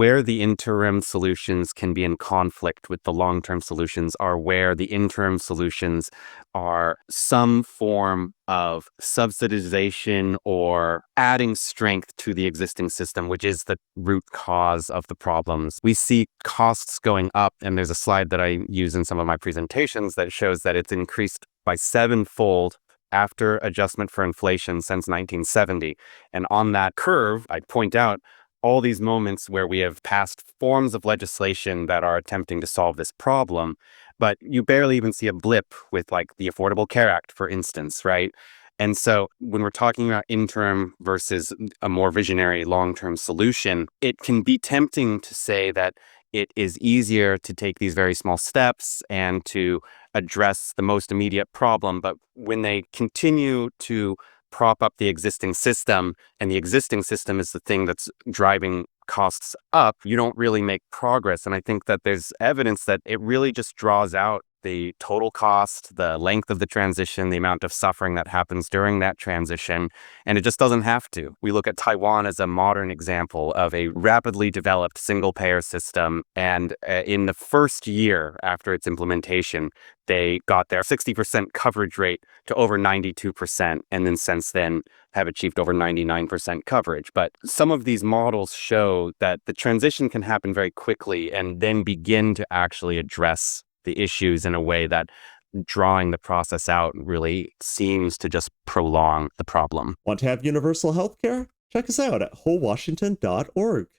Where the interim solutions can be in conflict with the long-term solutions are where the interim solutions are some form of subsidization or adding strength to the existing system, which is the root cause of the problems. We see costs going up, and there's a slide that I use in some of my presentations that shows that it's increased by sevenfold after adjustment for inflation since 1970. And on that curve, I point out all these moments where we have passed forms of legislation that are attempting to solve this problem, but you barely even see a blip with like the Affordable Care Act, for instance, right? And so when we're talking about interim versus a more visionary long-term solution, it can be tempting to say that it is easier to take these very small steps and to address the most immediate problem. But when they continue to prop up the existing system, and the existing system is the thing that's driving costs up, you don't really make progress. And I think that there's evidence that it really just draws out the total cost, the length of the transition, the amount of suffering that happens during that transition, and it just doesn't have to. We look at Taiwan as a modern example of a rapidly developed single payer system, and in the first year after its implementation, they got their 60% coverage rate to over 92%, and then since then have achieved over 99% coverage. But some of these models show that the transition can happen very quickly and then begin to actually address the issues in a way that drawing the process out really seems to just prolong the problem. Want to have universal healthcare? Check us out at wholewashington.org.